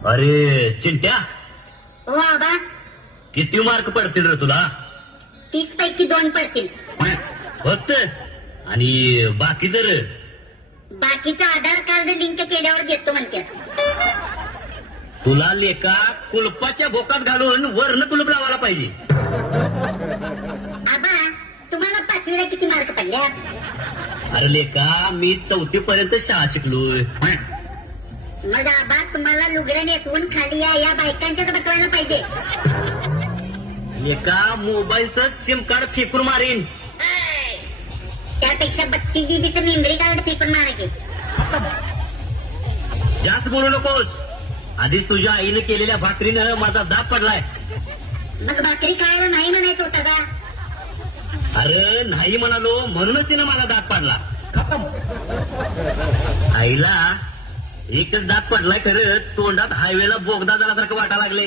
अरे चिंट्या, हो आबा, किती मार्क पडतील रे तुला? 30 पैकी 2 पडतील. फक्त? आणि बाकी जर बाकीचं आधार कार्ड लिंक केल्यावर देतो म्हणते. तुला लेका कुलपाच्या भोकात घालून वरनं कुलूप लावायला पाहिजे. आबा, तुम्हाला 5वीला किती मार्क पडले? अरे लेका, मी 4थी पर्यंत शाळा शिकलोय. मग आबा, तुम्हाला लुगड्या नेसवून खाली या बायकांच्यात बसवायला पाहिजे. लेका, मोबाईलचं सिम कार्ड फेकून मारेन. त्यापेक्षा 32 जीबीचं मेमरी कार्ड फेकून मारायचे. जास्त बोलू नकोस. आधीच तुझ्या आईने केलेल्या भाकरीनं माझा दाब पडलाय. मग भाकरी खायला नाही म्हणायचं होतं का? अरे नाही म्हणालो म्हणूनच तिनं मला दाब पडला. आईला एकच दाब पडलाय, खरं तोंडात हायवेला बोगदा झाल्यासारखं वाटायला लागले.